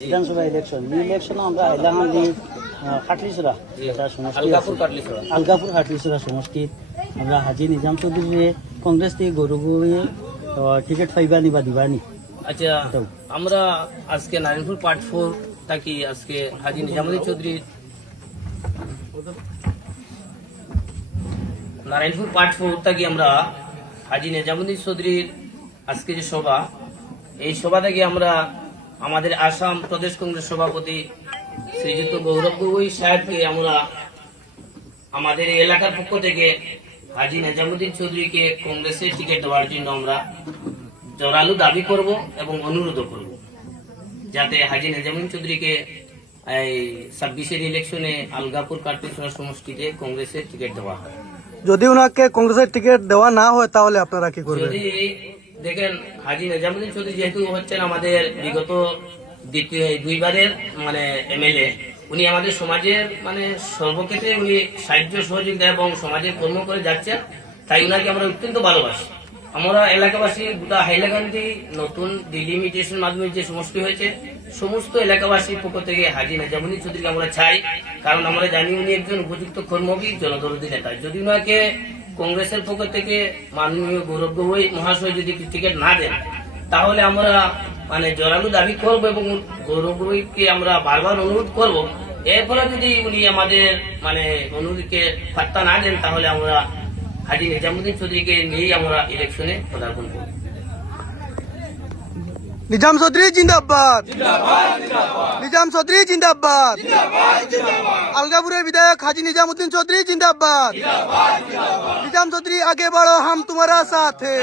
বিধানসভা ইলেকশন এই ইলেকশনে আমরা হাইলাকান্দি খাটলিছড়া আলগাপুর খাটলিছড়া সমষ্টিত আমরা হাজি নিজাম চৌধুরী কংগ্রেস থেকে গৌরবী টিকিট পাইবা নিবা দিবানি। আচ্ছা, আমরা আজকে নারায়ণপুর পার্ট 4 থাকি আজকে হাজি নিজামুদ্দিন চৌধুরী নারায়ণপুর পার্ট 4 থাকি আমরা হাজি নিজামুদ্দিন চৌধুরীর আজকে যে সভা, এই সভা থেকে আমরা আমাদের আসাম প্রদেশ কংগ্রেস সভাপতি শ্রীযুক্ত গৌরব গগৈ সাহেবকে আমরা আমাদের এই এলাকার পক্ষ থেকে হাজি নিজামুদ্দিন চৌধুরীকে কংগ্রেসের টিকিট দেওয়ার জন্য আমরা জোরালো দাবি করব এবং অনুরোধ করব যাতে হাজি নিজামুদ্দিন চৌধুরীকে এই 26-এর ইলেকশনে আলগাপুর কাটলিছড়া সমষ্টিতে কংগ্রেসের টিকিট দেওয়া হয়। যদি ওনাকে কংগ্রেসের টিকিট দেওয়া না হয় তাহলে আপনারা কি করবেন? যদি দেখেন হাজি নিজামুদ্দিন চৌধুরী যেহেতু হচ্ছেন আমাদের বিগত দুইবারের এমএলএ, উনি আমাদের সমাজের সর্বক্ষেত্রে উনি সাহায্য সহযোগিতা এবং সমাজের কর্ম করে যাচ্ছেন, তাই উনাকে আমরা অত্যন্ত ভালোবাসি। আমরা এলাকাবাসী গোটা হাইলাকান্দি নতুন ডিলিমিটেশন মাধ্যমে যে সমষ্টি হয়েছে, সমস্ত এলাকাবাসীর পক্ষ থেকে হাজি নিজামুদ্দিন চৌধুরীকে আমরা চাই, কারণ আমরা জানি উনি একজন উপযুক্ত কর্মবীর জনদরদী নেতা। যদি উনাকে কংগ্রেসের পক্ষ থেকে মাননীয় গৌরব গগৈ মহাশয় যদি টিকিট না দেন, তাহলে আমরা জোরালো দাবি করবো এবং গৌরব গগৈকে আমরা বারবার অনুরোধ করব। এরপরে যদি উনি আমাদের অনুরোধকে পাত্তা না দেন, তাহলে আমরা হাজি নিজামুদ্দিন চৌধুরীকে নিয়েই আমরা ইলেকশনে পদার্পণ করব। নিজাম চৌধুরী জিন্দাবাদ, নিজাম চৌধুরী জিন্দাবাদ, আলগাপুরের বিধায়ক হাজি নিজামুদ্দিন চৌধুরী জিন্দাবাদ, নিজাম চৌধুরী আগে बढ़ो हम तुम्हारा साथ है।